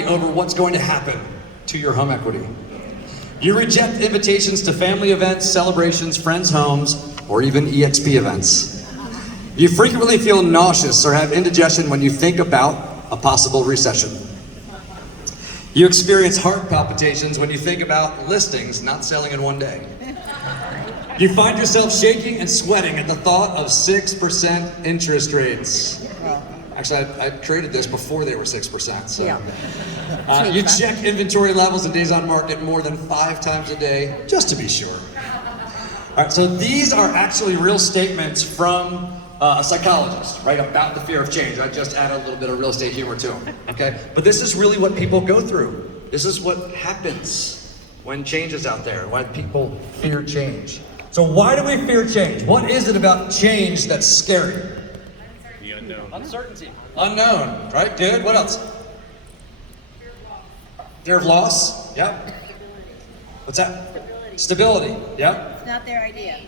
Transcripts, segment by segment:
anxiety over what's going to happen to your home equity. You reject invitations to family events, celebrations, friends' homes, or even EXP events. You frequently feel nauseous or have indigestion when you think about a possible recession. You experience heart palpitations when you think about listings not selling in one day. You find yourself shaking and sweating at the thought of 6% interest rates. Actually, I created this before they were 6%. So. Yeah. You check inventory levels and days on market more than 5 times a day, just to be sure. All right, so these are actually real statements from a psychologist, right, about the fear of change. I just added a little bit of real estate humor to them, okay? But this is really what people go through. This is what happens when change is out there, why people fear change. So why do we fear change? What is it about change that's scary? The unknown. Uncertainty. Unknown, right? Good. What else? Fear of loss. Yep. What's that? Stability. Yep. It's not their idea.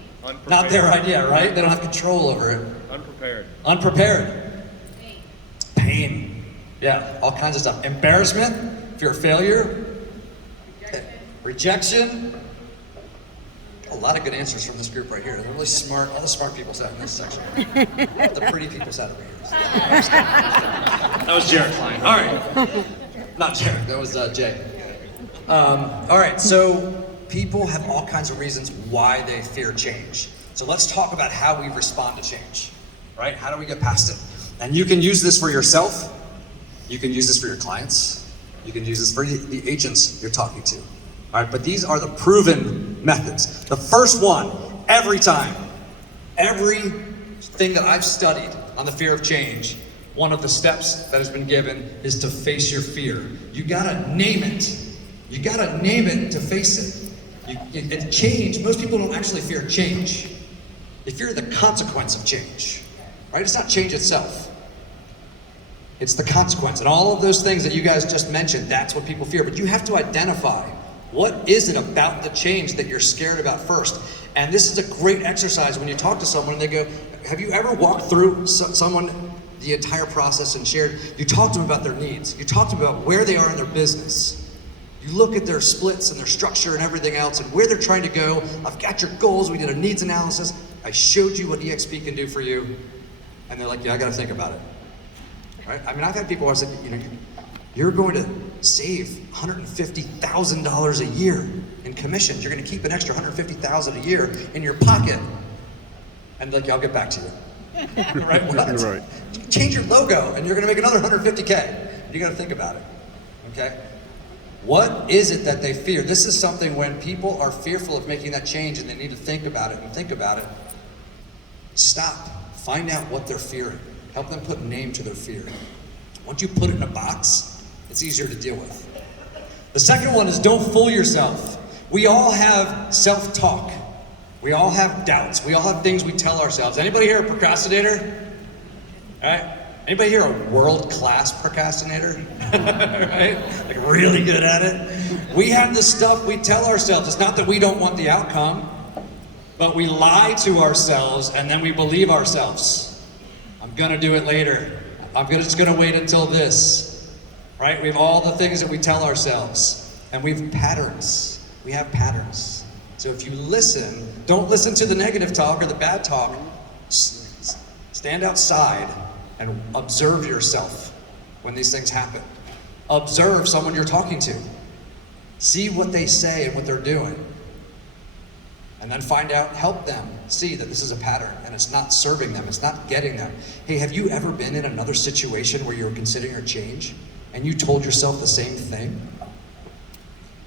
Not their idea, right? They don't have control over it. Unprepared. Pain. Yeah, all kinds of stuff. Embarrassment, fear of failure, rejection. A lot of good answers from this group right here. They're really smart. All the smart people sat in this section. The pretty people sat over here. That was Jared Klein. All right. Not Jared, that was Jay. All right, so people have all kinds of reasons why they fear change. So let's talk about how we respond to change, right? How do we get past it? And you can use this for yourself. You can use this for your clients. You can use this for the agents you're talking to. All right, but these are the proven methods. The first one, every time, everything that I've studied on the fear of change, one of the steps that has been given is to face your fear. You gotta name it. You gotta name it to face it. And change, most people don't actually fear change. They fear the consequence of change, right? It's not change itself. It's the consequence. And all of those things that you guys just mentioned, that's what people fear. But you have to identify, what is it about the change that you're scared about first? And this is a great exercise when you talk to someone and they go, have you ever walked through someone the entire process and shared, you talk to them about their needs. You talk to them about where they are in their business. You look at their splits and their structure and everything else and where they're trying to go. I've got your goals. We did a needs analysis. I showed you what EXP can do for you. And they're like, yeah, I got to think about it. Right? I mean, I've had people who said, you're going to save $150,000 a year in commissions. You're going to keep an extra $150,000 a year in your pocket. And like, yeah, I'll get back to you. Right? What? Right. Change your logo and you're going to make another $150K. You got to think about it. Okay? What is it that they fear? This is something when people are fearful of making that change and they need to think about it. Stop. Find out what they're fearing. Help them put a name to their fear. Once you put it in a box, it's easier to deal with. The second one is don't fool yourself. We all have self-talk. We all have doubts. We all have things we tell ourselves. Anybody here a procrastinator? All right. Anybody here a world-class procrastinator? Right? Like really good at it? We have the stuff we tell ourselves. It's not that we don't want the outcome, but we lie to ourselves and then we believe ourselves. I'm gonna do it later. Just gonna wait until this. Right? We have all the things that we tell ourselves. And we have patterns. We have patterns. So if you listen, don't listen to the negative talk or the bad talk. Stand outside and observe yourself when these things happen. Observe someone you're talking to. See what they say and what they're doing. And then find out, help them see that this is a pattern and it's not serving them, it's not getting them. Hey, have you ever been in another situation where you were considering a change and you told yourself the same thing?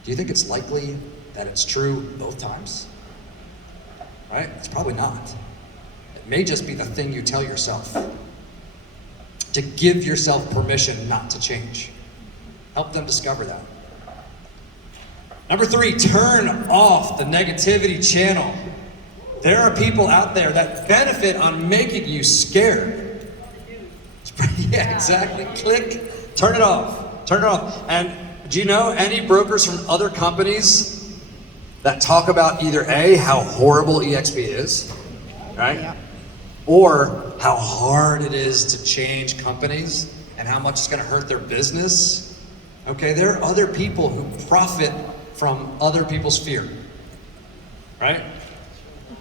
Do you think it's likely that it's true both times? Right? It's probably not. It may just be the thing you tell yourself. To give yourself permission not to change. Help them discover that. Number 3, turn off the negativity channel. There are people out there that benefit on making you scared. Yeah, exactly. Click, turn it off. Turn it off. And do you know any brokers from other companies that talk about either A, how horrible EXP is, right? Yeah. Or how hard it is to change companies and how much it's going to hurt their business? Okay, there are other people who profit from other people's fear, right?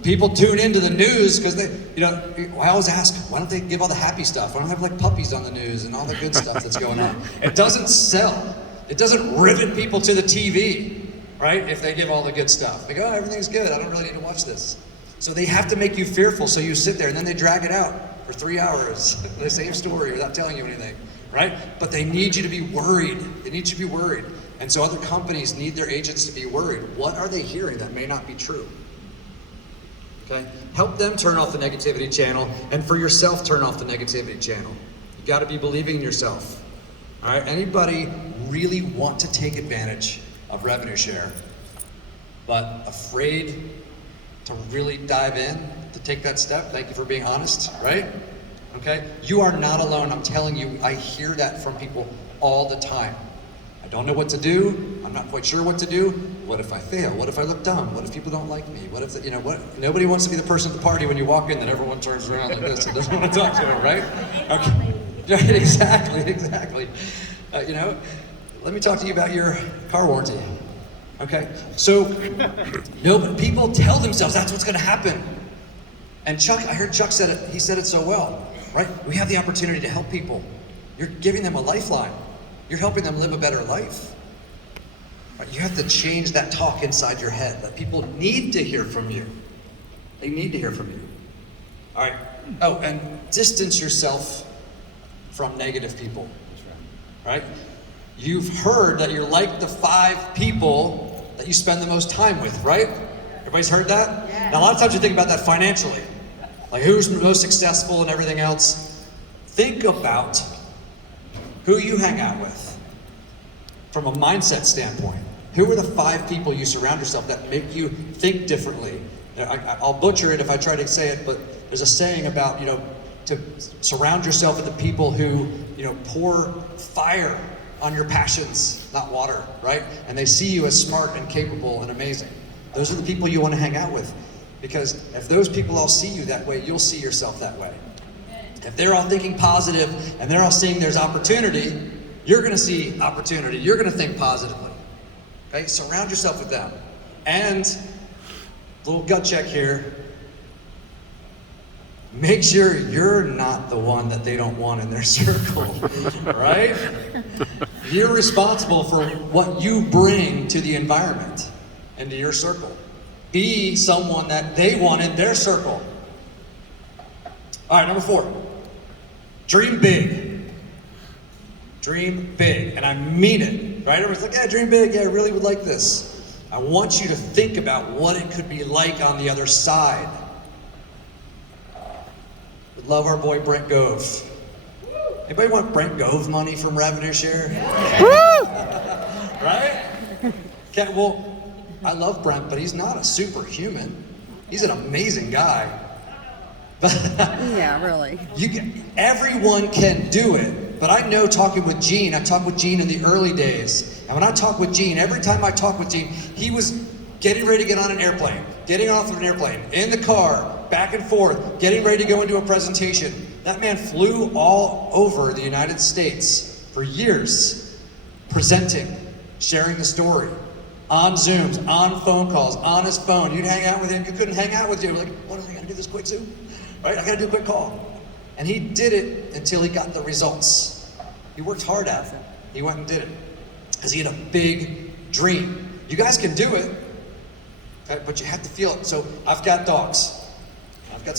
People tune into the news because they, I always ask, why don't they give all the happy stuff? Why don't they have like puppies on the news and all the good stuff that's going on? It doesn't sell. It doesn't rivet people to the TV, right? If they give all the good stuff. They go, oh, everything's good. I don't really need to watch this. So they have to make you fearful, so you sit there and then they drag it out for 3 hours. The same story without telling you anything, right? But they need you to be worried. They need you to be worried. And so other companies need their agents to be worried. What are they hearing that may not be true? Okay? Help them turn off the negativity channel, and for yourself, turn off the negativity channel. You gotta be believing in yourself. All right, anybody really want to take advantage of revenue share, but afraid to really dive in, to take that step? Thank you for being honest, right? Okay, you are not alone. I'm telling you, I hear that from people all the time. I don't know what to do. I'm not quite sure what to do. What if I fail? What if I look dumb? What if people don't like me? What if, what? Nobody wants to be the person at the party when you walk in that everyone turns around like this and doesn't want to talk to them, right? Okay. Right, exactly. Let me talk to you about your car warranty. Okay, so people tell themselves that's what's going to happen. And Chuck, I heard Chuck said it. He said it so well, right? We have the opportunity to help people. You're giving them a lifeline. You're helping them live a better life. Right? You have to change that talk inside your head that people need to hear from you. They need to hear from you. All right. Oh, and distance yourself from negative people. Right? You've heard that you're like the 5 people that you spend the most time with, right? Everybody's heard that? Yeah. Now, a lot of times you think about that financially. Like who's most successful and everything else. Think about who you hang out with from a mindset standpoint. Who are the 5 people you surround yourself that make you think differently? I'll butcher it if I try to say it, but there's a saying about, to surround yourself with the people who, pour fire on your passions, not water, right? And they see you as smart and capable and amazing. Those are the people you want to hang out with. Because if those people all see you that way, you'll see yourself that way. If they're all thinking positive and they're all seeing there's opportunity, you're going to see opportunity. You're going to think positively. Okay? Surround yourself with them. And little gut check here. Make sure you're not the one that they don't want in their circle, right? You're responsible for what you bring to the environment and to your circle. Be someone that they want in their circle. All right, number 4. Dream big. Dream big, and I mean it, right? Everyone's like, yeah, dream big, yeah, I really would like this. I want you to think about what it could be like on the other side. We love our boy Brent Gove. Anybody want Brent Gove money from revenue share? Right? Okay, well, I love Brent, but he's not a superhuman. He's an amazing guy. Yeah, really. Everyone can do it, but I know talking with Gene, I talked with Gene in the early days, and when I talk with Gene, every time I talk with Gene, he was getting ready to get on an airplane, getting off of an airplane, in the car, back and forth, getting ready to go into a presentation. That man flew all over the United States for years, presenting, sharing the story, on Zooms, on phone calls, on his phone. You'd hang out with him, you couldn't hang out with you. Like, what, I gotta do this quick Zoom? Right, I gotta do a quick call. And he did it until he got the results. He worked hard at it. He went and did it. Because he had a big dream. You guys can do it, okay, but you have to feel it. So I've got dogs. I've got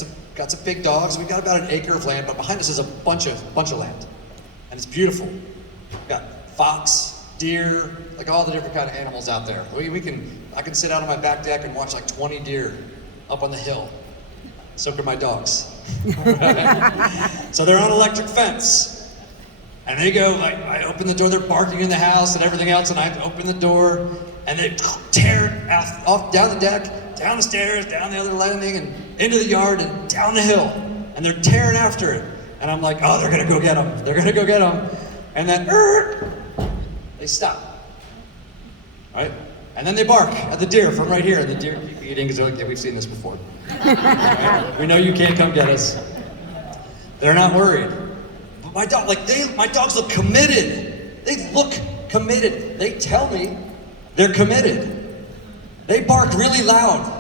some big dogs. We've got about an acre of land, but behind us is a bunch of land. And it's beautiful. We've got fox, deer, like all the different kind of animals out there. I can sit out on my back deck and watch like 20 deer up on the hill. So can my dogs. So they're on electric fence. And they go, I open the door, they're barking in the house and everything else, and I open the door, and they tear off down the deck, down the stairs, down the other landing, and into the yard, and down the hill. And they're tearing after it. And I'm like, oh, they're gonna go get them. They're gonna go get them. And then, they stop. Right? And then they bark at the deer from right here, and the deer keep eating because they're like, yeah, we've seen this before. Right? We know you can't come get us. They're not worried. But my dogs look committed. They look committed. They tell me they're committed. They bark really loud.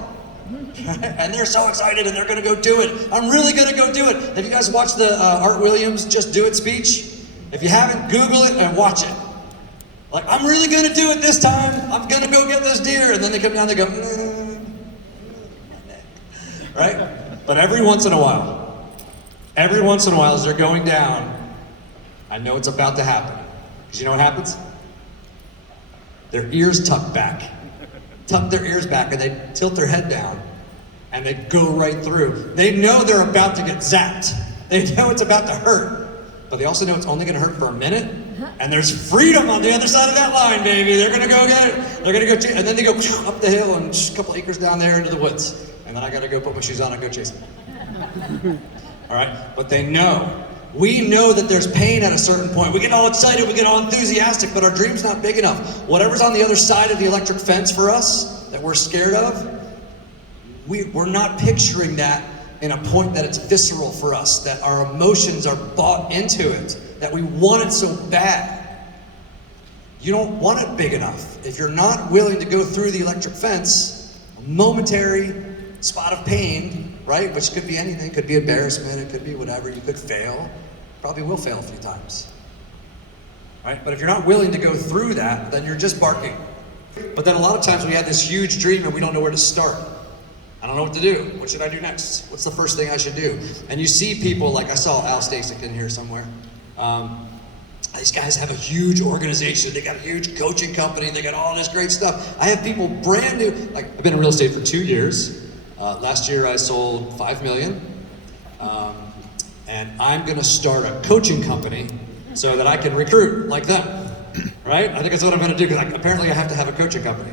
And they're so excited and they're gonna go do it. I'm really gonna go do it. Have you guys watched the Art Williams Just Do It speech? If you haven't, Google it and watch it. Like, I'm really gonna do it this time. I'm gonna go get this deer. And then they come down, they go, right? But every once in a while, as they're going down, I know it's about to happen. Because you know what happens? Their ears tuck back. Tuck their ears back and they tilt their head down and they go right through. They know they're about to get zapped. They know it's about to hurt, but they also know it's only gonna hurt for a minute, and there's freedom on the other side of that line, baby. They're gonna go get it. They're gonna go, and then they go up the hill and a couple acres down there into the woods. And then I gotta go put my shoes on and go chase them. All right, but they know. We know that there's pain at a certain point. We get all excited, we get all enthusiastic, but our dream's not big enough. Whatever's on the other side of the electric fence for us, that we're scared of, we're not picturing that in a point that it's visceral for us, that our emotions are bought into it, that we want it so bad. You don't want it big enough. If you're not willing to go through the electric fence, a momentary spot of pain, right? Which could be anything, could be embarrassment, it could be whatever, you could fail. Probably will fail a few times, right? But if you're not willing to go through that, then you're just barking. But then a lot of times we have this huge dream and we don't know where to start. I don't know what to do. What should I do next? What's the first thing I should do? And you see people, like I saw Al Stasic in here somewhere. These guys have a huge organization. They got a huge coaching company. They got all this great stuff. I have people brand new, like I've been in real estate for 2 years. Last year I sold $5 million. And I'm gonna start a coaching company so that I can recruit like them, right? I think that's what I'm gonna do, because apparently I have to have a coaching company.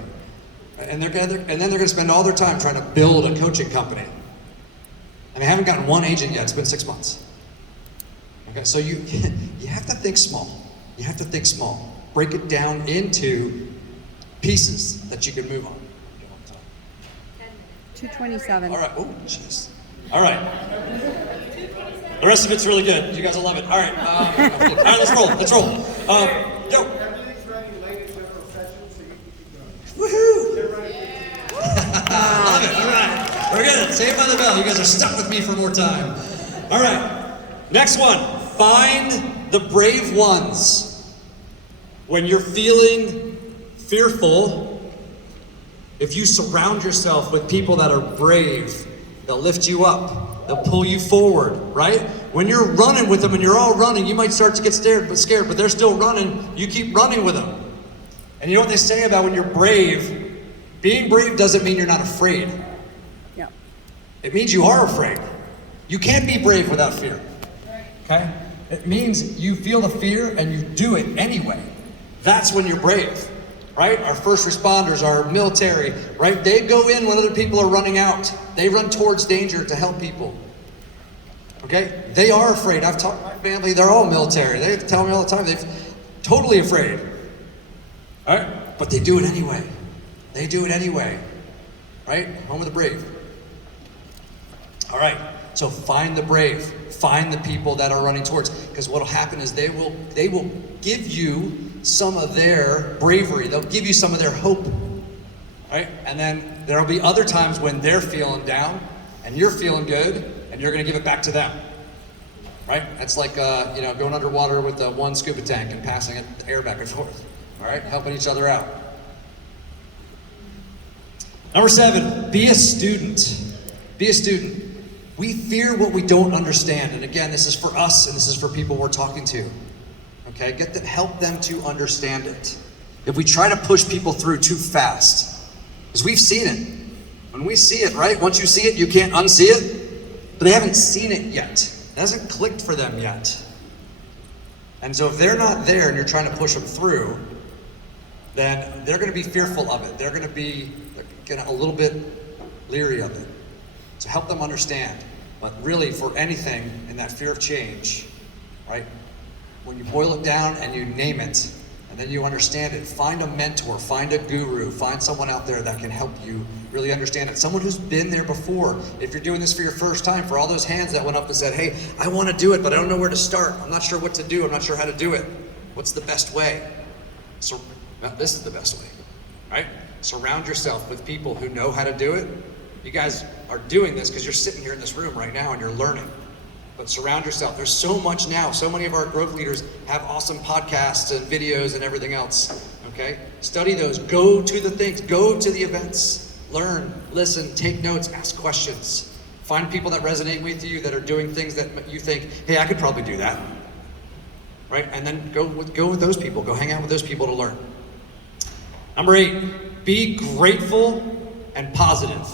And then they're gonna spend all their time trying to build a coaching company. And I haven't gotten one agent yet, it's been 6 months. Okay, so you have to think small. You have to think small. Break it down into pieces that you can move on. 227. All right, oh, jeez. All right. The rest of it's really good. You guys will love it. All right, all right, let's roll. Yo. Woohoo! Love it. All right, we're good. Saved by the bell. You guys are stuck with me for more time. All right, next one. Find the brave ones. When you're feeling fearful, if you surround yourself with people that are brave, they'll lift you up. They'll pull you forward, right? When you're running with them and you're all running, you might start to get scared, but they're still running. You keep running with them. And you know what they say about when you're brave? Being brave doesn't mean you're not afraid. Yeah. It means you are afraid. You can't be brave without fear. Okay? It means you feel the fear and you do it anyway. That's when you're brave, right? Our first responders, our military, right? They go in when other people are running out. They run towards danger to help people. Okay? They are afraid. I've talked to my family, they're all military. They tell me all the time, they're totally afraid. All right? But they do it anyway. They do it anyway. Right? Home of the brave. All right. So find the brave. Find the people that are running towards. Because what will happen is they will give you some of their bravery. They'll give you some of their hope. Right? And then there'll be other times when they're feeling down and you're feeling good and you're going to give it back to them. Right? That's like going underwater with one scuba tank and passing it air back and forth. All right? Helping each other out. Number 7, be a student. Be a student. We fear what we don't understand. And again, this is for us and this is for people we're talking to. Okay? Help them to understand it. If we try to push people through too fast, because we've seen it. When we see it, right? Once you see it, you can't unsee it. But they haven't seen it yet. It hasn't clicked for them yet. And so if they're not there and you're trying to push them through, then they're going to be fearful of it. They're going to be a little bit leery of it. So help them understand. But really, for anything in that fear of change, right? When you boil it down and you name it, and then you understand it, find a mentor, find a guru, find someone out there that can help you really understand it. Someone who's been there before. If you're doing this for your first time, for all those hands that went up and said, hey, I want to do it, but I don't know where to start. I'm not sure what to do. I'm not sure how to do it. What's the best way? So now this is the best way, right? Surround yourself with people who know how to do it. You guys are doing this because you're sitting here in this room right now and you're learning. But surround yourself. There's so much now. So many of our growth leaders have awesome podcasts and videos and everything else, okay? Study those. Go to the things. Go to the events. Learn, listen, take notes, ask questions. Find people that resonate with you, that are doing things that you think, hey, I could probably do that, right? And then go with those people. Go hang out with those people to learn. Number 8, be grateful and positive,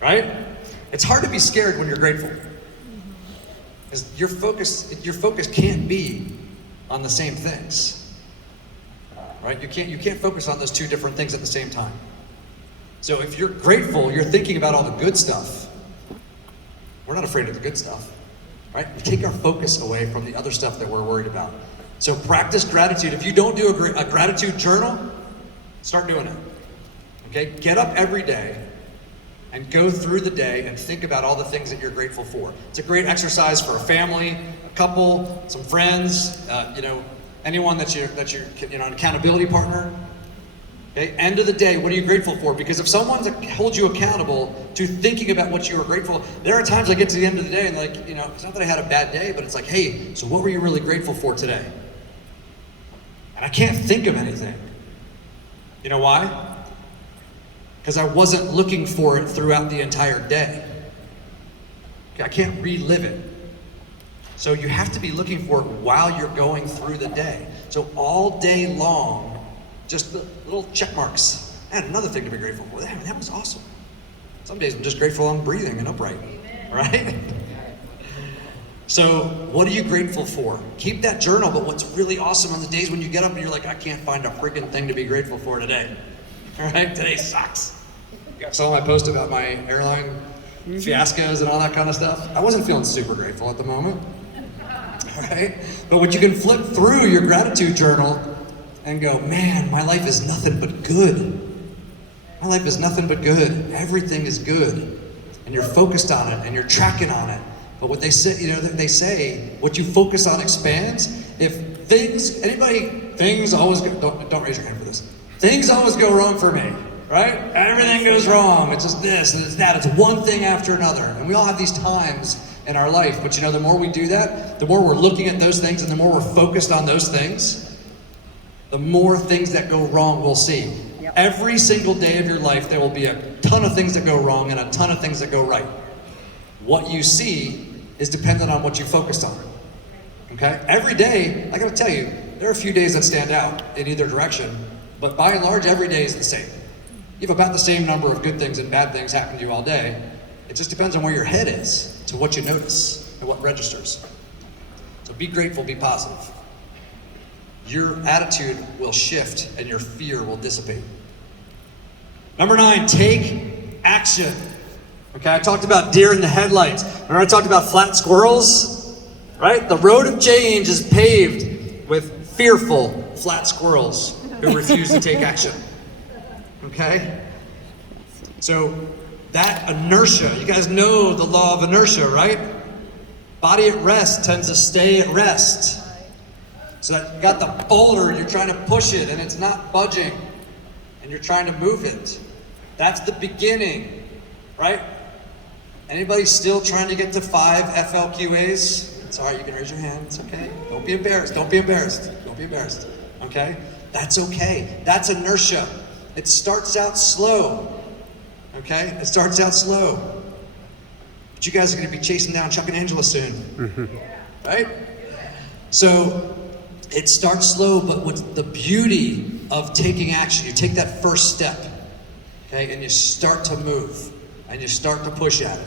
right? It's hard to be scared when you're grateful. Because your focus can't be on the same things, right? You can't focus on those two different things at the same time. So if you're grateful, you're thinking about all the good stuff. We're not afraid of the good stuff, right? We take our focus away from the other stuff that we're worried about. So practice gratitude. If you don't do a gratitude journal, start doing it, okay? Get up every day and go through the day and think about all the things that you're grateful for. It's a great exercise for a family, a couple, some friends, anyone that you're an accountability partner. Okay, end of the day, what are you grateful for? Because if someone holds you accountable to thinking about what you were grateful, there are times I get to the end of the day and it's not that I had a bad day, but it's like, hey, so what were you really grateful for today? And I can't think of anything. You know why? Because I wasn't looking for it throughout the entire day. I can't relive it. So you have to be looking for it while you're going through the day. So all day long, just the little check marks. And another thing to be grateful for. That was awesome. Some days I'm just grateful I'm breathing and upright. Right? So what are you grateful for? Keep that journal, but what's really awesome on the days when you get up and you're like, I can't find a freaking thing to be grateful for today. All right? Today sucks. You guys saw my post about my airline fiascos and all that kind of stuff. I wasn't feeling super grateful at the moment. All right? But when you can flip through your gratitude journal and go, man, my life is nothing but good. My life is nothing but good. Everything is good. And you're focused on it and you're tracking on it. But what they say, they say, what you focus on expands. If things always go, don't raise your hand for this. Things always go wrong for me, right? Everything goes wrong. It's just this and it's that. It's one thing after another. And we all have these times in our life. But the more we do that, the more we're looking at those things and the more we're focused on those things, the more things that go wrong we'll see. Yep. Every single day of your life, there will be a ton of things that go wrong and a ton of things that go right. What you see is dependent on what you focused on. Okay? Every day, I gotta tell you, there are a few days that stand out in either direction, but by and large, every day is the same. You have about the same number of good things and bad things happen to you all day. It just depends on where your head is, to what you notice and what registers. So be grateful, be positive. Your attitude will shift and your fear will dissipate. Number 9, take action. Okay, I talked about deer in the headlights. Remember I talked about flat squirrels? Right? The road of change is paved with fearful flat squirrels who refuse to take action. Okay? So that inertia, you guys know the law of inertia, right? Body at rest tends to stay at rest. So you got the boulder, you're trying to push it and it's not budging and you're trying to move it. That's the beginning, right? Anybody still trying to get to 5 FLQAs? It's all right, you can raise your hand, it's okay. Don't be embarrassed, don't be embarrassed, don't be embarrassed, okay? That's okay, that's inertia. It starts out slow, okay? It starts out slow. But you guys are gonna be chasing down Chuck and Angela soon, right? So, it starts slow, but what's the beauty of taking action? You take that first step, okay, and you start to move, and you start to push at it.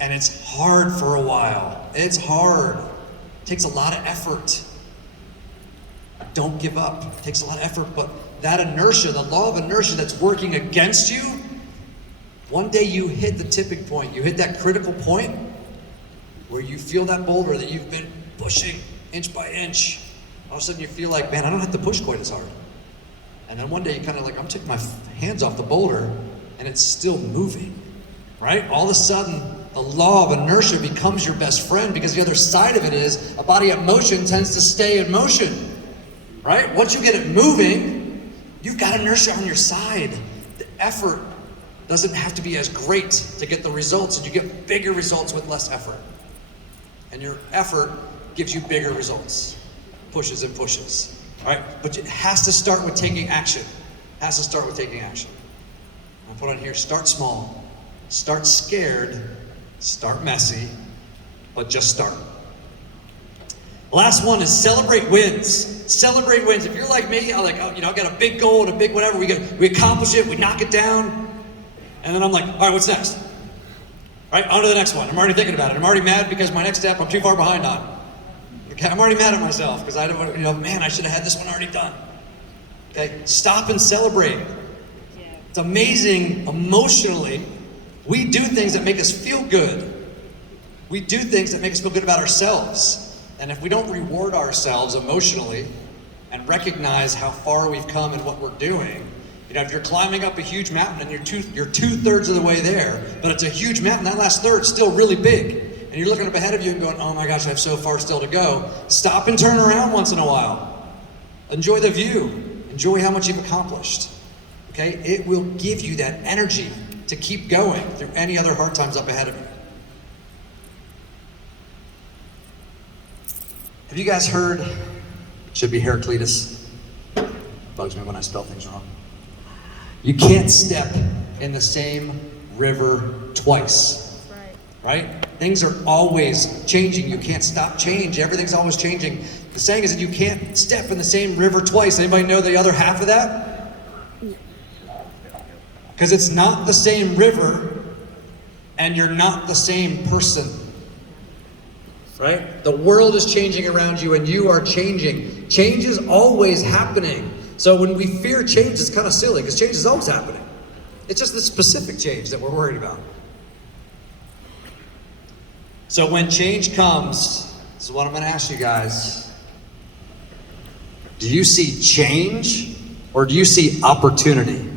And it's hard for a while. It's hard. It takes a lot of effort. Don't give up. It takes a lot of effort, but that inertia, the law of inertia that's working against you, one day you hit the tipping point. You hit that critical point where you feel that boulder that you've been pushing inch by inch. All of a sudden you feel like, man, I don't have to push quite as hard. And then one day you kind of like, I'm taking my hands off the boulder and it's still moving, right? All of a sudden, the law of inertia becomes your best friend because the other side of it is a body in motion tends to stay in motion. right? Once you get it moving, you've got inertia on your side. The effort doesn't have to be as great to get the results, and you get bigger results with less effort. And your effort gives you bigger results. Pushes and pushes, all right? But it has to start with taking action. Has to start with taking action. I'll put on here, start small, start scared, start messy, but just start. Last one is celebrate wins. Celebrate wins. If you're like me, I'm like, oh, I got a big goal and a big whatever. We accomplish it, we knock it down, and then I'm like, all right, what's next? Right, on to the next one. I'm already thinking about it. I'm already mad because my next step I'm too far behind on. Okay, I'm already mad at myself because I don't, man, I should have had this one already done. Okay, stop and celebrate. It's amazing emotionally. We do things that make us feel good. We do things that make us feel good about ourselves. And if we don't reward ourselves emotionally and recognize how far we've come and what we're doing, if you're climbing up a huge mountain and you're two-thirds of the way there, but it's a huge mountain, that last third's still really big. And you're looking up ahead of you and going, oh my gosh, I have so far still to go. Stop and turn around once in a while. Enjoy the view. Enjoy how much you've accomplished. Okay? It will give you that energy to keep going through any other hard times up ahead of you. Have you guys heard, it should be Heraclitus. Bugs me when I spell things wrong. You can't step in the same river twice. Right? Things are always changing. You can't stop change. Everything's always changing. The saying is that you can't step in the same river twice. Anybody know the other half of that? Because it's not the same river and you're not the same person. Right? The world is changing around you and you are changing. Change is always happening. So when we fear change, it's kind of silly because change is always happening. It's just the specific change that we're worried about. So when change comes, this is what I'm going to ask you guys. Do you see change or do you see opportunity?